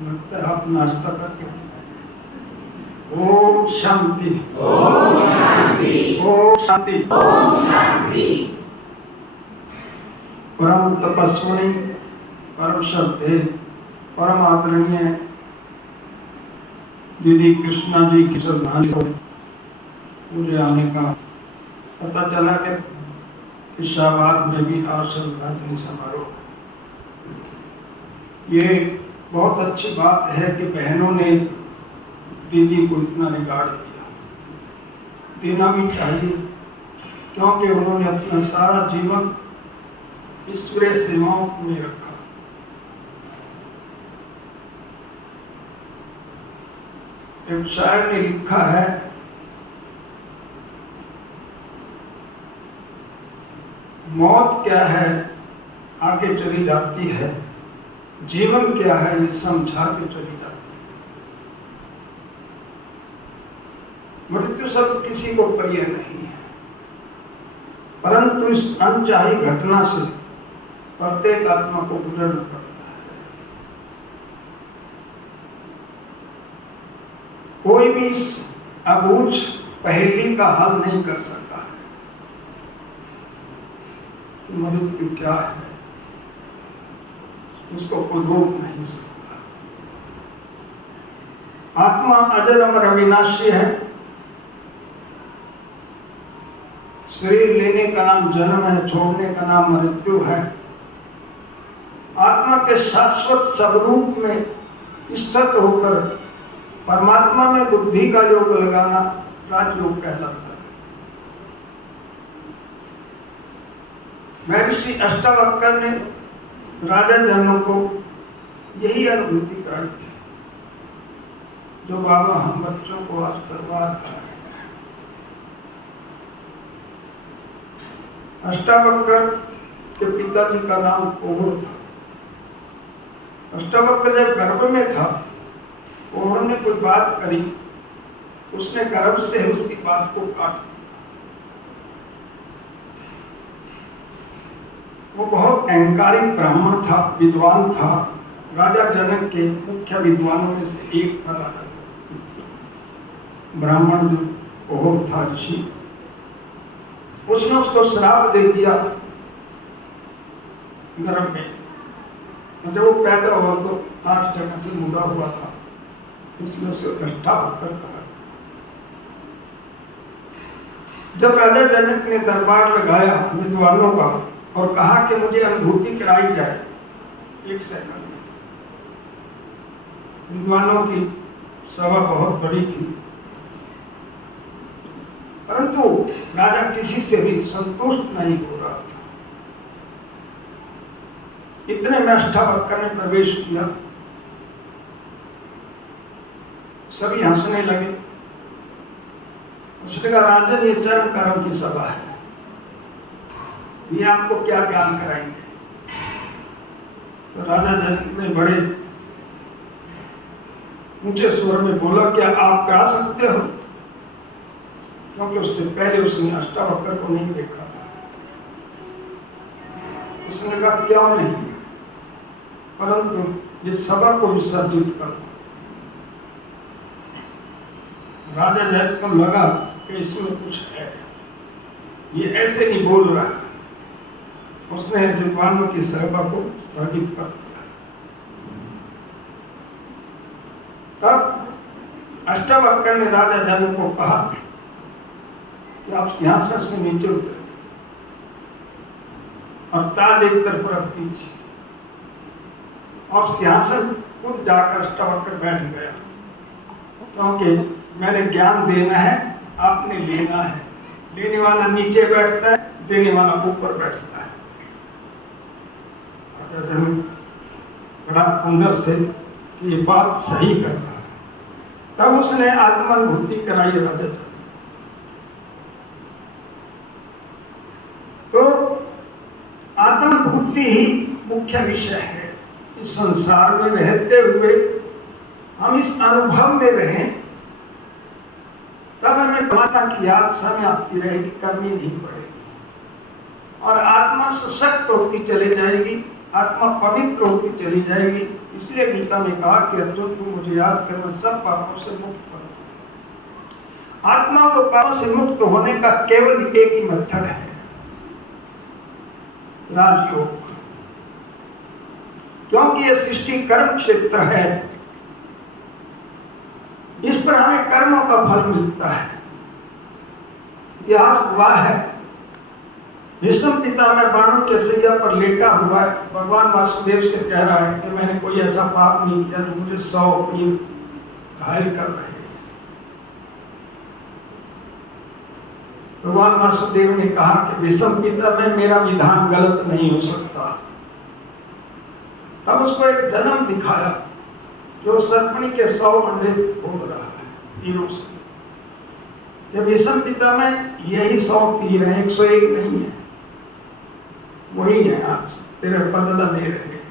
लगता है आप नाश्ता करके। ओम शांति, ओम शांति, ओम शांति। ओम शांति। परम तपस्विनी, परम श्रद्धेय, परम आदरणीय दीदी कृष्णा जी की श्रद्धांजलि को पूरे आने का पता चला कि शाहबाद में भी आज श्रद्धांजलि समारोह। ये बहुत अच्छी बात है कि बहनों ने दीदी को इतना रिगार्ड दिया, देना भी चाहिए, क्योंकि उन्होंने अपना सारा जीवन ईश्वरीय सेवाओं में रखा। एक शायर ने लिखा है, मौत क्या है आगे चली जाती है, जीवन क्या है ये समझा के चली जाती है। मृत्यु शब्द किसी को प्रिय नहीं है, परंतु इस अनचाही घटना से प्रत्येक आत्मा को गुजरना पड़ता है। कोई भी इस अबूझ पहेली का हल नहीं कर सकता है कि मृत्यु क्या है, उसको कोई रोक नहीं सकता। आत्मा अजर अमर अविनाशी है। शरीर लेने का नाम जन्म है, छोड़ने का नाम मृत्यु है। आत्मा के शाश्वत स्वरूप में स्थित होकर परमात्मा में बुद्धि का योग लगाना राजयोग कहलाता है। महर्षि अष्टावक्र ने राजा जनों को यही अनुभूति कराई थी जो बाबा हम बच्चों को आज करवा रहे हैं। अष्टावक्र के पिताजी का नाम कोहर था। अष्टावक्र जब गर्भ में था, कोहर ने कोई बात करी, उसने गर्भ से उसकी बात को काट दिया। वो बहुत अहंकारी ब्राह्मण था, विद्वान था, राजा जनक के मुख्य विद्वानों में से एक था। राजा ब्राह्मण जो कोहर था ऋषि, उसने उसको श्राप दे दिया गर्भ में। जब वो पैदा हुआ तो 8 जगह से मुड़ा हुआ था, इसलिए उसे अष्टावक्र कहा। जब राजा जनक ने दरबार लगाया विद्वानों का और कहा कि मुझे अनुभूति कराई जाए, 1 सेकंड में। विद्वानों की सभा बहुत बड़ी थी, परंतु राजा किसी से भी संतुष्ट नहीं हो रहा था। इतने में अष्टावक्र ने प्रवेश किया। सभी हंसने लगे। उसने कहा, राजन ये चरम कर्म की सभा है, ये आपको क्या ज्ञान कराएंगे। तो राजा जनक ने बड़े ऊंचे स्वर में बोला, क्या आप करा सकते हो? क्योंकि उससे पहले उसने अष्टावक्र को नहीं देखा था। उसने कहा, क्यों नहीं, परंतु ये सभा को विसर्जित कर दो। राजा जनक को लगा कि इसमें कुछ है, ये ऐसे नहीं बोल रहा है। उसने विद्वानों की सभा को स्थगित कर दिया। तब अष्टावक्र ने राजा जनक को कहा कि आप सिंहासन से नीचे उतरिए और ताज एक तरफ रख दीजिए। और सिंहासन खुद जाकर अष्टावक्र बैठ गया, क्योंकि मैंने ज्ञान देना है, आपने लेना है। लेने वाला नीचे बैठता है, देने वाला ऊपर बैठता है। बड़ा अंदर से ये बात सही कर रहा है। तब उसने आत्मानुभूति कराई राजा। तो आत्मानुभूति ही मुख्य विषय है। इस संसार में रहते हुए हम इस अनुभव में रहें, तब हमें परमात्मा की याद समय आती रहेगी, करनी नहीं पड़ेगी और आत्मा सशक्त होती चली जाएगी। आत्मा पवित्र होती चली जाएगी। इसलिए गीता में कहा कि अर्जुन तू मुझे याद करना, सब पापों से मुक्त हो। आत्मा को पापों से मुक्त होने का केवल एक ही मेथड है, राजयोग। क्योंकि यह सृष्टि कर्म क्षेत्र है, इस पर हमें कर्मों का फल मिलता है। इतिहास गवाह है, भीष्म पितामह बाणों के सैया पर लेटा हुआ है, भगवान वासुदेव से कह रहा है कि मैंने कोई ऐसा पाप नहीं किया जो मुझे 100 तीर घायल कर रहे हैं। भगवान वासुदेव ने कहा कि भीष्म पितामह मेरा विधान गलत नहीं हो सकता। तब उसको एक जन्म दिखाया जो सर्पणी के 100 अंडे फोड़ रहा है तीरों से। ये भीष्म पितामह यही 100 तीर है, 101 नहीं है, वही है। आज तेरे बदला ले रहे हैं।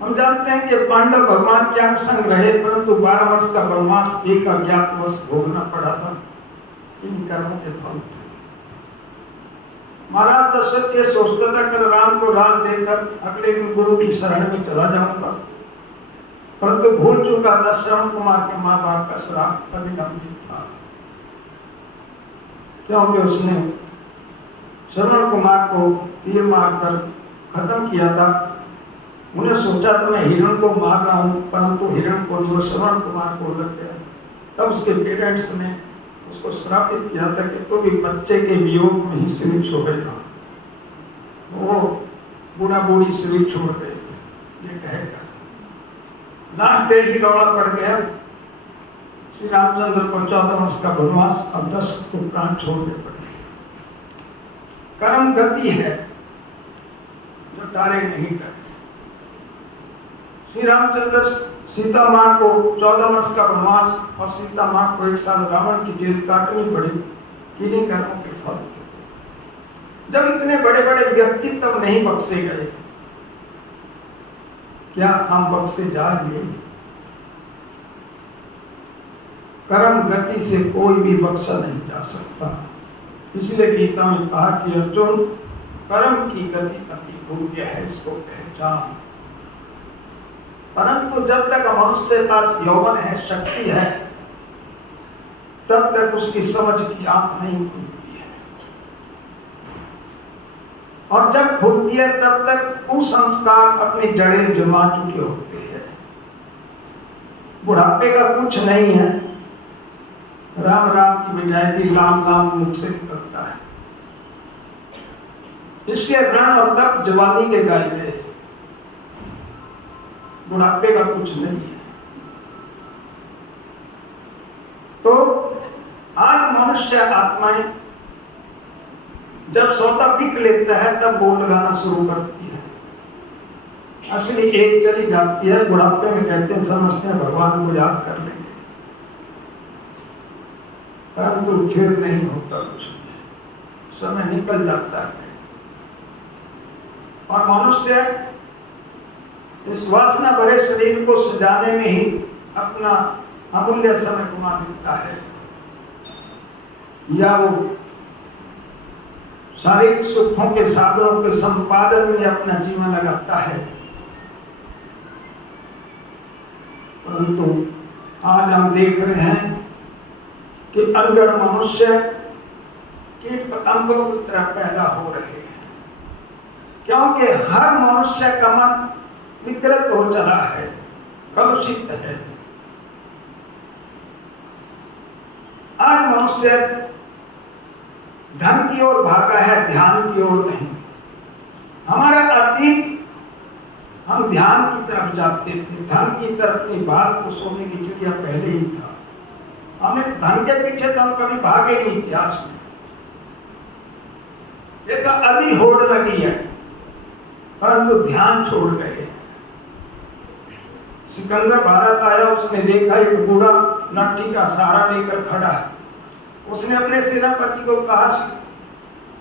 हम जानते हैं कि पांडव भगवान के अंग संग रहे, परंतु 12 वर्ष का वनवास एक अज्ञातवश भोगना पड़ा था। इन कर्मों के फल थे। महाराज दशरथ ये सोचता था कि राम को राज देकर अगले दिन गुरु की शरण में चला जाऊंगा, परंतु भूल चुका था श्रवण कुमार के माँ बाप का श्राप परिणामित था। क्योंकि उसने श्रवण कुमार को तीर मारकर खत्म किया था। उन्हें सोचा था मैं हिरण को मार रहा हूँ, परंतु हिरण को नहीं, वो श्रवण कुमार को लग गया। तब उसके पेरेंट्स ने उसको श्रापित किया था कि तो भी बच्चे के वियोग में ही शरीर छोड़ेगा। वो बूढ़ा बूढ़ी शरीर छोड़ गए थे ये कहेगा। लास्ट डे ही रौला पड़ गया। श्री रामचंद्र को 14 वर्ष का वनवास और 10 को प्राण छोड़ने पड़े। कर्म गति है जो तारे नहीं करते। श्री रामचंद्र सीता माँ को 14 वर्ष का वनवास और सीता माँ को 1 साल रावण की जेल काटनी पड़ी, किन्हीं कर्मों के फल थे। जब इतने बड़े बड़े व्यक्तित्व नहीं बख्शे गए, क्या हम बख्शे जाएंगे? कर्म गति से कोई भी बख्शा नहीं जा सकता। इसलिए गीता में कहा कि अर्जुन कर्म की गति अति भूल्य है, इसको पहचान। परंतु जब तक मनुष्य के पास यौवन है, शक्ति है, तब तक उसकी समझ की आंख नहीं खुलती है। और जब खुलती है तब तक कुसंस्कार अपनी जड़ें जमा चुके होते हैं। बुढ़ापे का कुछ नहीं है, राम राम की बजाय भी लाम लाम मुख से निकलता है। इसके रण और तप जवानी के गाए गए, बुढ़ापे का कुछ नहीं है। तो आज मनुष्य आत्माएं जब सौदा बिक लेता है तब बोल लगाना शुरू करती है। असली एक चली जाती है, बुढ़ापे में कहते हैं समझते हैं भगवान को याद कर लेंगे, परंतु फिर नहीं होता कुछ, समय निकल जाता है। और मनुष्य इस वासना भरे शरीर को सजाने में ही अपना अमूल्य समय गुमा देता है, या वो शारीरिक सुखों के साधनों के संपादन में अपना जीवन लगाता है। परंतु आज हम देख रहे हैं कि अनगढ़ मनुष्य कीट पतंगों की तरह पैदा हो रहे हैं, क्योंकि हर मनुष्य का मन विकृत हो चला है, कलुषित है। आज मनुष्य धन की ओर भागा है, ध्यान की ओर नहीं। हमारा अतीत हम ध्यान की तरफ जाते थे, धन की तरफ अपनी बात को सोने की चिड़िया पहले ही था। हमें धन के पीछे तो हम कभी भागे नहीं इतिहास में। ये तो अभी होड़ लगी है, परंतु ध्यान छोड़ गए। सिकंदर भारत आया, उसने देखा एक बूढ़ा लाठी का सहारा लेकर खड़ा है। उसने अपने सेनापति को कहा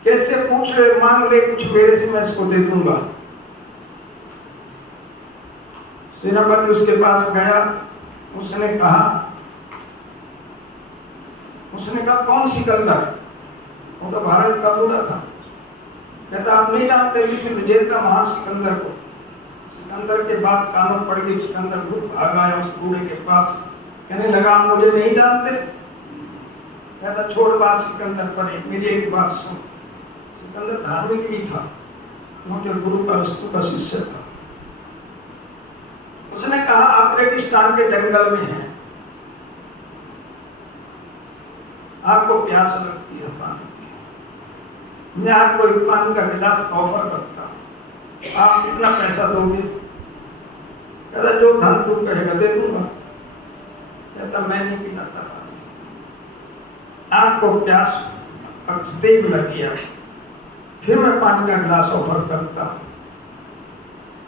कैसे पूछ ले, मांग ले कुछ मेरे से, मैं इसको दे दूंगा। सेनापति उसके पास गया, उसने कहा कौन सिकंदर? वो तो भारत का बूढ़ा था। कहता आप नहीं जानते विश्व विजेता महान सिकंदर को। सिकंदर के बाद कानों पड़ गई, सिकंदर खुद भाग आया उस बूढ़े के पास, कहने लगा मुझे नहीं जानते। कहता छोड़ बात सिकंदर पड़े, मेरी एक बात सुन। सिकंदर धार्मिक भी था क्योंकि गुरु का वस्तु का शिष्य था। उसने कहा आप रेगिस्तान के जंगल में हैं, आपको प्यास लगती है पानी की, मैं आपको एक पानी का गिलास ऑफर करता हूं, आप कितना पैसा दोगे? कहता जो धन तू कहेगा दे दूंगा। कहता मैं नहीं पिलाता पानी, आपको प्यास तेज लगी है, फिर मैं पानी का गिलास ऑफर करता हूं,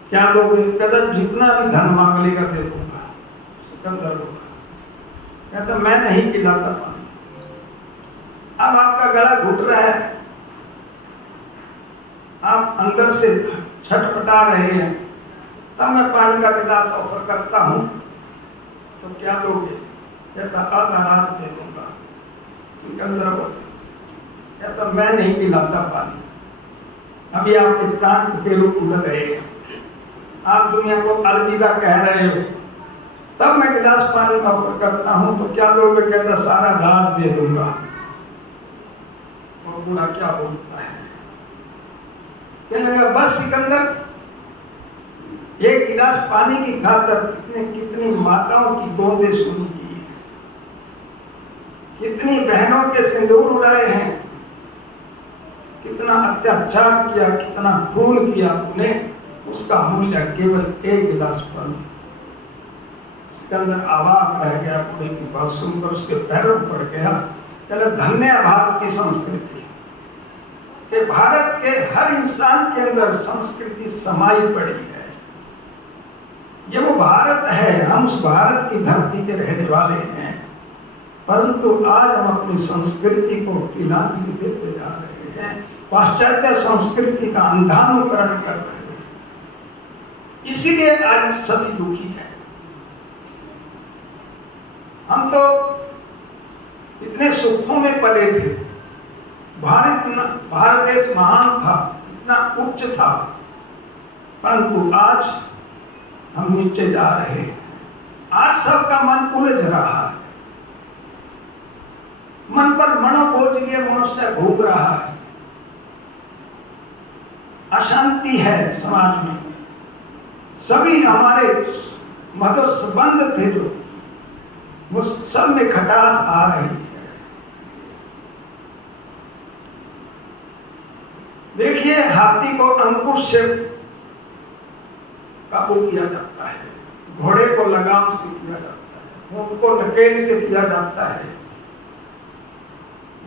क्या दोगे? कहता जितना भी धन मांग लेगा दे दूंगा। सिकंदर बोला, कहता मैं नहीं पिलाता पानी, अब आपका गला घुट रहा है, आप अंदर से छटपटा रहे हैं, तब मैं पानी का गिलास ऑफर करता हूं, तो क्या दोगे? कहता आधा रात दे दूंगा। सिकंदर बोला, कहता मैं नहीं पिलाता पानी, अभी आपके प्राण के रूप उड़ रहे हैं, आप दुनिया को अलविदा कह रहे हो, तब मैं गिलास पानी का ऑफर करता हूं, तो क्या दोगे? कहता सारा राज दे दूंगा। और बूढ़ा क्या बोलता है, कहने लगा बस सिकंदर, एक गिलास पानी की खातर कितनी माताओं की गोदें सुनी की है, कितनी बहनों के सिंदूर उड़ाए हैं, कितना अत्याचार किया, कितना खून किया तूने, उसका मूल्य केवल एक गिलास पानी। सिकंदर अवाक रह गया, बूढ़े की बात सुनकर उसके पैरों पड़ गया। कहला धन्य भारत की संस्कृति, कि भारत के हर इंसान के अंदर संस्कृति समाई पड़ी है। ये वो भारत है, हम उस भारत की धरती के रहने वाले हैं, परंतु आज हम अपनी संस्कृति को तिलांजलि देते जा रहे हैं, पाश्चात्य संस्कृति का अंधानुकरण कर रहे हैं, इसीलिए आज सभी दुखी हैं। हम तो इतने सुखों में पले थे, भारत देश महान था, इतना उच्च था, परंतु आज हम नीचे जा रहे हैं। आज सबका मन उलझ रहा है, मन पर मनोबोझ लिए मनुष्य घूम रहा है, अशांति है समाज में। सभी हमारे मधुर संबंध थे जो वो सब में खटास आ रही है। देखिए हाथी को अंकुश से काबू किया जाता है, घोड़े को लगाम से किया जाता है, ऊंट को नकेल से किया जाता है,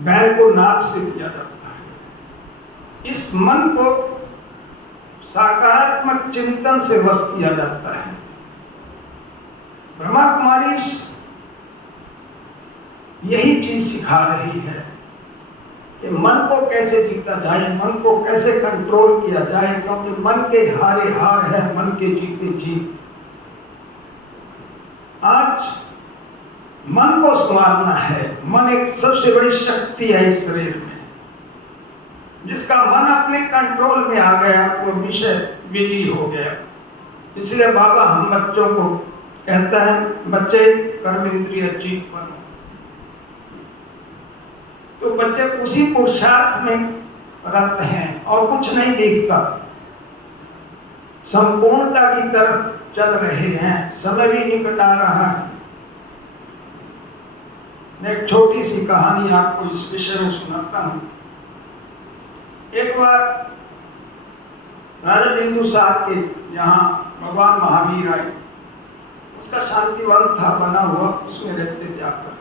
बैल को नाद से किया जाता है। इस मन को सकारात्मक चिंतन से वश किया जाता है। ब्रह्मा कुमारी यही चीज सिखा रही है कि मन को कैसे जीता जाए, मन को कैसे कंट्रोल किया जाए, क्योंकि मन के हारे हार है, मन के जीते जीत। आज मन को संभालना है। मन एक सबसे बड़ी शक्ति है इस शरीर में, जिसका मन अपने कंट्रोल में आ गया वो विषय विधि हो गया। इसलिए बाबा हम बच्चों को कहता है, बच्चे कर्मेंद्रिय जीत बनो। तो बच्चे उसी पुरुषार्थ में रहते हैं और कुछ नहीं दिखता, संपूर्णता की तरफ चल रहे हैं, समय भी निकट आ रहा है। मैं एक छोटी सी कहानी आपको इस विषय में सुनाता हूं। एक बार राजा बिंदुसार के यहाँ भगवान महावीर आए, उसका शांतिवन था बना हुआ, उसमें रहते थे आकर।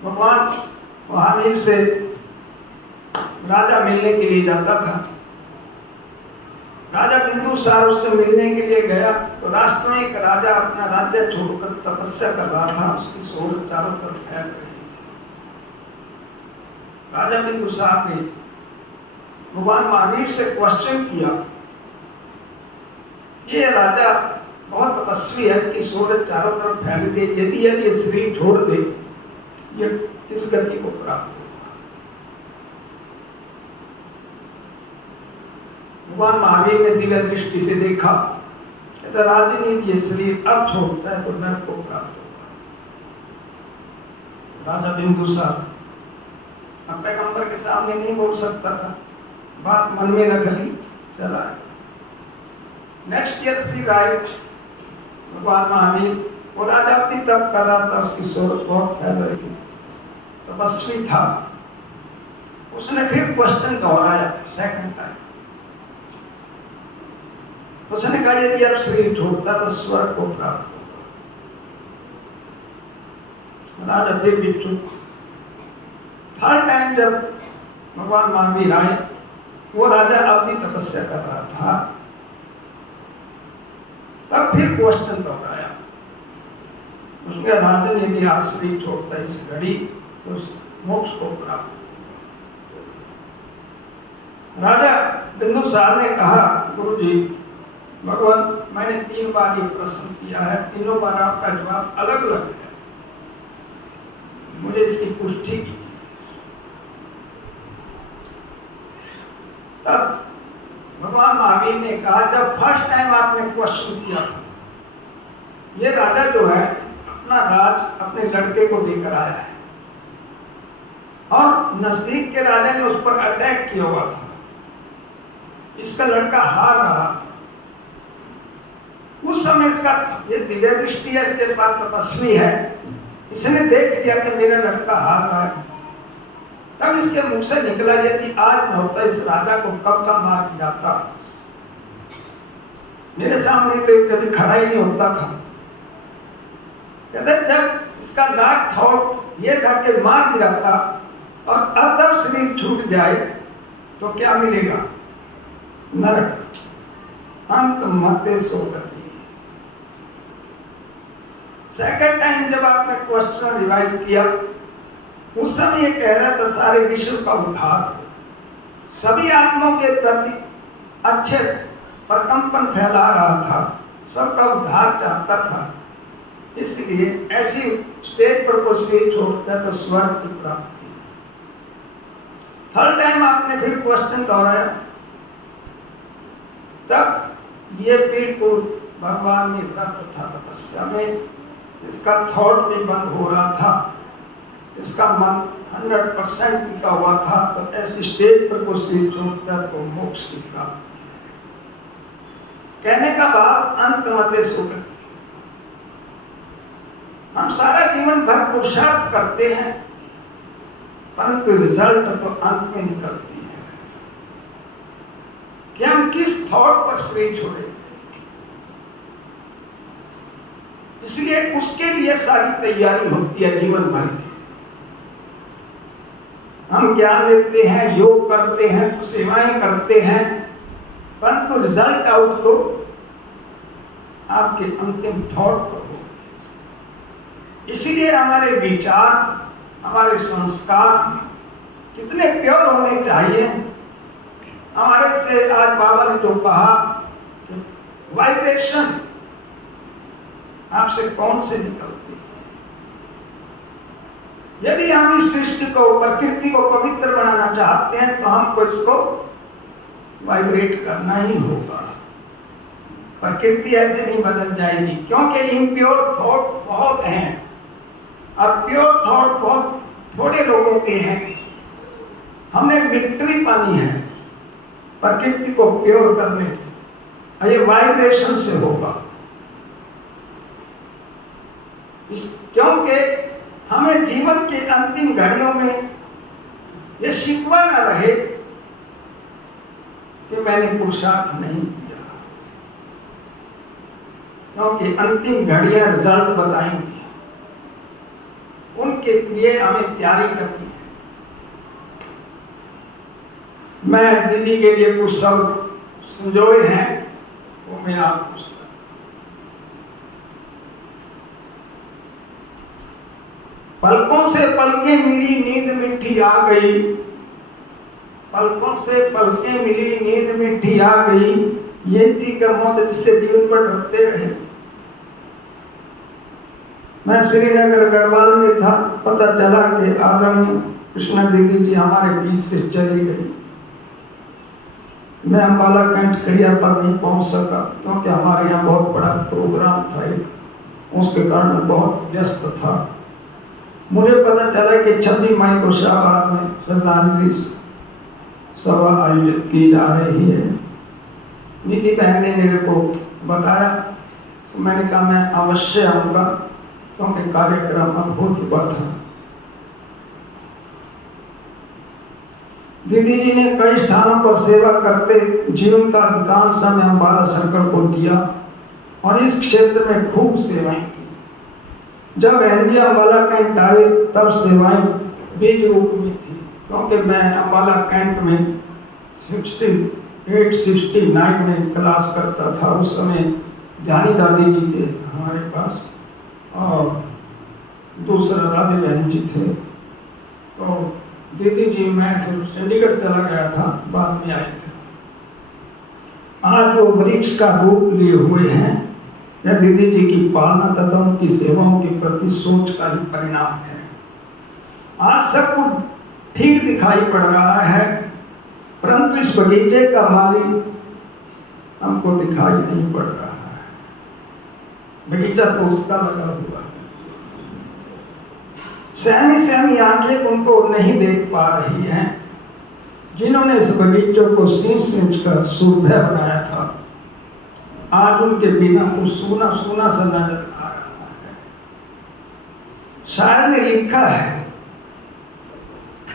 भगवान महावीर से राजा मिलने के लिए जाता था। राजा बिंदुसार उससे मिलने के लिए गया तो रास्ते में एक राजा अपना राज्य छोड़कर तपस्या कर रहा था, उसकी सोच चारों तरफ फैल रही थी। राजा बिंदुसार ने भगवान महावीर से क्वेश्चन किया, ये राजा बहुत तपस्वी है, इसकी सोच चारों तरफ फैल गई, यदि ये शरीर छोड़ दे ये किस गति को प्राप्त होगा? भगवान महावीर ने दिव्य दृष्टि से देखा, कहता राजनीति ये शरीर अब छोड़ता है तो नरक को प्राप्त होगा। राजा बिंदुसार अब पैगंबर के सामने नहीं बोल सकता था, बात मन में रख ली, चला। नेक्स्ट ईयर फिर आए भगवान महावीर, वो राजा भी तप कर रहा था, उसकी शोहरत बहुत फैल रही थी, तपस्वी था। उसने फिर क्वेश्चन दोहराया सेकंड टाइम। उसने कहा यदि आप शरीर छोड़ता तो स्वर्ग को प्राप्त होगा। राजा फिर भी चुप। थर्ड टाइम जब भगवान महावीर आए, वो राजा अब भी तपस्या कर रहा था, तब फिर क्वेश्चन दोहराया। उसने राजन यदि आज शरीर छोड़ता इस घड़ी तो मोक्ष को प्राप्त होगा। राजा बिंदुसार ने कहा गुरुजी भगवान, मैंने 3 बार ये प्रश्न किया है, तीनों बार आपका जवाब अलग अलग है, मुझे इसकी पुष्टि कीजिए। तब भगवान महावीर ने कहा, जब फर्स्ट टाइम आपने क्वेश्चन किया था, ये राजा जो है अपना राज अपने लड़के को देकर आया है और नजदीक के राजा ने उस पर अटैक किया हुआ था, इसका लड़का हार रहा था। उस समय इसका ये दिव्य दृष्टि है, इसके पास तपस्वी है, इसने देख लिया कि मेरा लड़का हार रहा है। तब इसके मुख से निकला, यदि आज न होता इस राजा को कब का मार गिराता, मेरे सामने तो कभी खड़ा ही नहीं होता था। कहते जब इसका लास्ट थॉट ये था कि मार गिराता और अब तब शरीर छूट जाए तो क्या मिलेगा? नरक, अंत मते सोगति। सेकंड टाइम जब आपने क्वेश्चन रिवाइज किया, उस समय ये कह रहा था सारे विश्व का उद्धार, सभी आत्माओं के प्रति अच्छे प्रकंपन फैला रहा था, सबका उद्धार चाहता था, इसलिए ऐसी स्टेज पर कोई शरीर छोड़ता है तो स्वर्ग की प्राप्ति। थर्ड टाइम आपने फिर क्वेश्चन दोहराया, तब ये पीठ को भगवान ने व्रत था तपस्या में, इसका थॉट भी बंद हो रहा था, इसका मन 100% टिका हुआ था, तो ऐसी स्टेज पर कोई शरीर छोड़ता तो मोक्ष की प्राप्ति है। कहने का भाव अंत मते सुगति। हम सारा जीवन भर पुरुषार्थ करते हैं, परंतु रिजल्ट तो अंत में निकलती है कि हम किस थॉट पर शरीर छोड़ेंगे। इसलिए उसके लिए सारी तैयारी होती है जीवन भर की। हम ज्ञान लेते हैं, योग करते हैं, तो सेवाएं करते हैं, परंतु रिजल्ट आउट तो आपके अंतिम थॉट पर हो। इसलिए हमारे विचार, हमारे संस्कार कितने प्योर होने चाहिए। हमारे से आज बाबा ने जो कहा कि वाइब्रेशन आपसे कौन से निकलती है। यदि हम इस सृष्टि को, प्रकृति को पवित्र बनाना चाहते हैं तो हमको इसको वाइब्रेट करना ही होगा। प्रकृति ऐसे नहीं बदल जाएगी, क्योंकि इम्प्योर थॉट बहुत हैं और प्योर थॉट बहुत थोड़े लोगों के हैं। हमने विक्ट्री पानी है प्रकृति को प्योर करने की, और ये वाइब्रेशन से होगा। क्योंकि हमें जीवन के अंतिम घड़ियों में ये शिकवा न रहे कि मैंने पुरुषार्थ नहीं किया, क्योंकि अंतिम घड़ियां रिजल्ट बताएंगी, उनके लिए हमें तैयारी करनी है। मैं दीदी के लिए कुछ शब्द संजोए हैं, वो मैं आपको पलकों से पलकें मिली नींद मिठी आ गई, पलकों से पलकें मिली नींद मिठी आ गई, ये थी क्या मौत जिससे जीवन पर डरते रहे। मैं श्रीनगर गढ़वाल में था, पता चला कि आदरणीय कृष्णा दीदी जी हमारे बीच से चली गई। मैं अम्बाला कैंट क्रिया पर नहीं पहुंच सका क्योंकि हमारे यहाँ बहुत बड़ा प्रोग्राम था एक, उसके कारण मैं बहुत व्यस्त था। मुझे पता चला कि 26 मई को शाहबाद में श्रद्धांजलि सभा आयोजित की जा रही है। निधि बहन ने मेरे को बताया तो मैंने कहा मैं अवश्य आऊँगा क्योंकि कार्यक्रम अब हो चुका था। दीदी जी ने कई स्थानों पर सेवा करते जीवन का अधिकांश समय अम्बाला सर्कल को दिया और इस क्षेत्र में खूब सेवाएं की। जब एनजी अम्बाला कैंट आए तब सेवाएं बीज रूप में थी क्योंकि मैं अम्बाला कैंट में 68-69 में क्लास करता था। उस समय ध्यानी दादी जी थे हमारे पास और दूसरा राधे बहन जी थे। तो दीदी जी मैं फिर चंडीगढ़ चला गया था, बाद में आए थे। आज वो वृक्ष का रूप लिए हुए हैं, यह दीदी जी की पालना तथा उनकी सेवाओं के प्रति सोच का ही परिणाम है। आज सब कुछ ठीक दिखाई पड़ रहा है, परंतु इस बगीचे का माली हमको दिखाई नहीं पड़ रहा है। बगीचा तो उसका लगा हुआ है, सहमी आंखें उनको नहीं देख पा रही हैं जिन्होंने इस बगीचे को सींच कर सुरभय बनाया था। आज उनके बिना कुछ सूना सूना सा नजर आ रहा है। शायर ने लिखा है,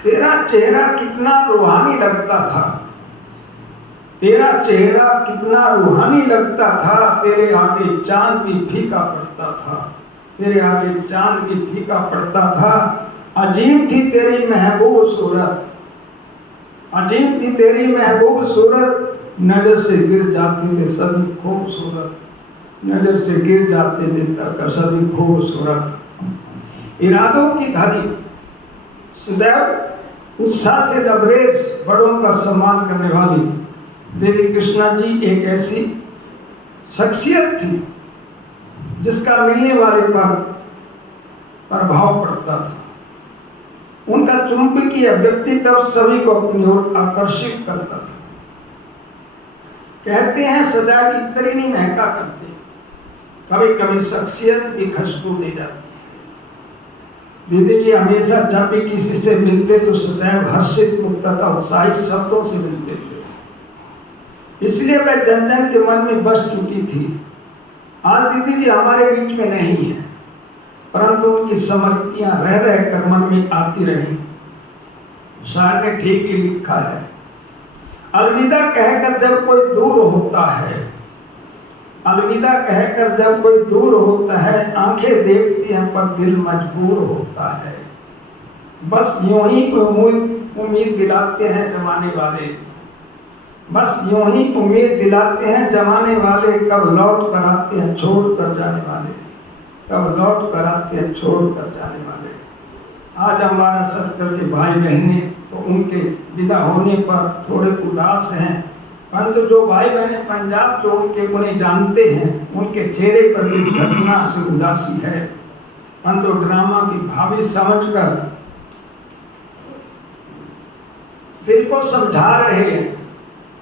तेरा चेहरा कितना रूहानी लगता था, तेरा चेहरा कितना रूहानी लगता था, तेरे आगे चांद भी फीका पड़ता था, तेरे आगे चांद भी फीका पड़ता था। अजीब थी तेरी महबूब सूरत, अजीब थी तेरी महबूब सूरत, नजर से गिर जाते थे सभी खूबसूरत, नजर से गिर जाते थे तक सभी खूबसूरत। इरादों की धनी सदैव उत्साह से लबरेज बड़ों का सम्मान करने वाली देवी कृष्णा जी एक ऐसी शख्सियत थी जिसका मिलने वाले पर प्रभाव पड़ता था। उनका चुंबकीय व्यक्तित्व सभी को अपनी ओर आकर्षित करता था। कहते हैं सदा की इत्र नहीं महका करते, कभी कभी शख्सियत भी खुशबू दे जाती है। दीदी जी हमेशा जब भी किसी से मिलते तो सदैव हर्षित मुक्त तथा उत्साहित शब्दों से मिलते थे, इसलिए वह जन जन के मन में बस चुकी थी। आज दीदी जी हमारे बीच में नहीं है, परंतु उनकी स्मृतियां रह रह कर मन में आती रही। शायर ने ठीक ही लिखा है, अलविदा कहकर जब कोई दूर होता है, अलविदा कहकर जब कोई दूर होता है, आंखें देखती हैं पर दिल मजबूर होता है। बस यूं ही उम्मीद दिलाते हैं जमाने वाले, बस यूं ही उम्मीद दिलाते हैं जमाने वाले, कब लौट कर आते हैं छोड़ कर जाने वाले, कब लौट कर आते हैं छोड़ कर जाने वाले। आज हमारा सर्कल के भाई बहनें तो उनके विदा होने पर थोड़े उदास हैं, परंतु जो भाई बहनें पंजाब जो उन्हें जानते हैं उनके चेहरे पर इस घटना से उदासी है, परंतु ड्रामा की भावी समझकर दिल को समझा रहे हैं,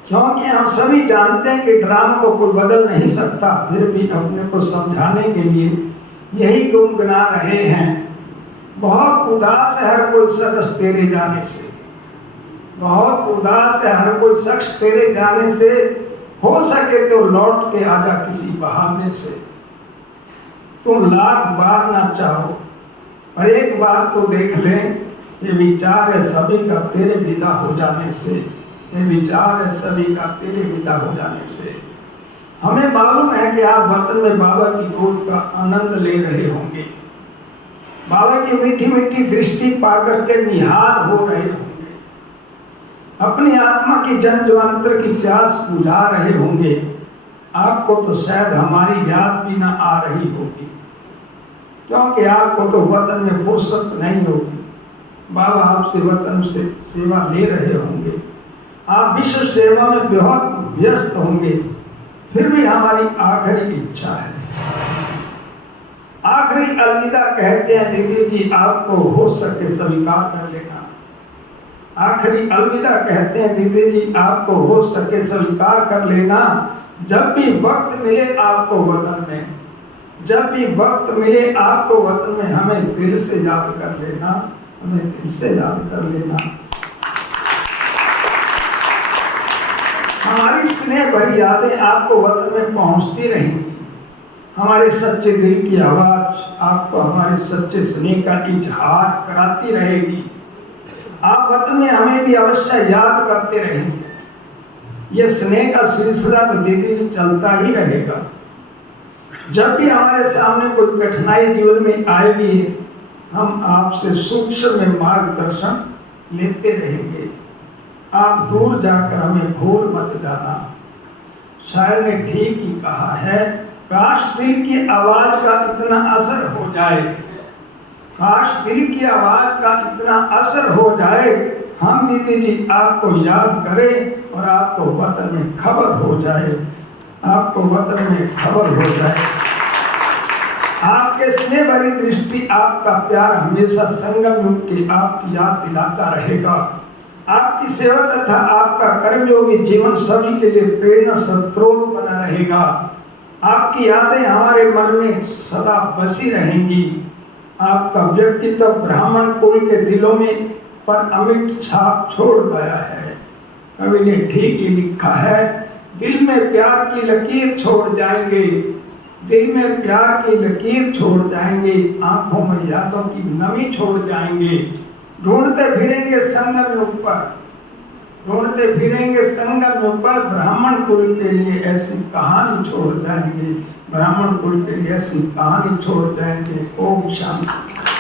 क्योंकि हम सभी जानते हैं कि ड्रामा को कोई बदल नहीं सकता, फिर भी अपने को समझाने के लिए यही गुनगुना रहे हैं। बहुत उदास है हर कोई शख्स तेरे जाने से, बहुत उदास है हर कोई शख्स तेरे जाने से, हो सके तो लौट के आजा किसी बहाने से। तुम लाख बार ना चाहो पर एक बार तो देख लें, ये विचार है सभी का तेरे विदा हो जाने से, ये विचार है सभी का तेरे विदा हो जाने से। हमें मालूम है कि आप वतन में बाबा की गोद का आनंद ले रहे होंगे, बाबा की मीठी मीठी दृष्टि पाकर के निहाल हो रहे होंगे, अपनी आत्मा की जन्मांतर की प्यास बुझा रहे होंगे। आपको तो शायद हमारी याद भी ना आ रही होगी, क्योंकि आपको तो वतन में फुर्सत नहीं होगी। बाबा आपसे वतन से सेवा ले रहे होंगे, आप विश्व सेवा में बहुत व्यस्त होंगे, फिर भी हमारी आखिरी इच्छा है, आखिरी अलविदा कहते हैं दीदी जी, आपको हो सके स्वीकार कर लेना। आखिरी अलविदा कहते हैं दीदी जी, आपको हो सके स्वीकार कर लेना, जब भी वक्त मिले आपको वतन में, जब भी वक्त मिले आपको वतन में, हमें दिल से याद कर लेना, हमें दिल से याद कर लेना। हमारी स्नेह भरी यादें आपको वतन में पहुंचती रहेंगी, हमारे सच्चे दिल की आवाज आपको हमारे सच्चे स्नेह का इजहार कराती रहेगी। आप वतन में हमें भी अवश्य याद करते रहेंगे। यह स्नेह का सिलसिला तो दीदी चलता ही रहेगा। जब भी हमारे सामने कोई कठिनाई जीवन में आएगी, हम आपसे सूक्ष्म में मार्गदर्शन लेते रहेंगे। आप दूर जाकर हमें भूल मत जाना। शायर ने ठीक ही कहा है, काश दिल की आवाज का इतना असर हो जाए, काश दिल की आवाज का इतना असर हो जाए, हम दीदी जी आपको याद करें और आपको वतन में खबर हो जाए, आपको वतन में खबर हो जाए। आपके स्नेह भरी दृष्टि, आपका प्यार हमेशा संगम युग की आपकी याद दिलाता रहेगा। आपकी सेवा तथा आपका कर्मयोगी जीवन सभी के लिए प्रेरणा स्रोत बना रहेगा। आपकी यादें हमारे मन में सदा बसी रहेंगी। आपका व्यक्तित्व ब्राह्मण कुल के दिलों में पर अमिट छाप छोड़ गया है। कवि ने ठीक ही लिखा है, दिल में प्यार की लकीर छोड़ जाएंगे, दिल में प्यार की लकीर छोड़ जाएंगे, आंखों में यादों की नमी छोड़ जाएंगे। ढूंढते फिरेंगे संगम युग पर, ढूंढते फिरेंगे संगम युग पर, ब्राह्मण कुल के लिए ऐसी कहानी छोड़ जाएंगे, ब्राह्मण कुल के लिए ऐसी कहानी छोड़ जाएंगे। ओम शांति।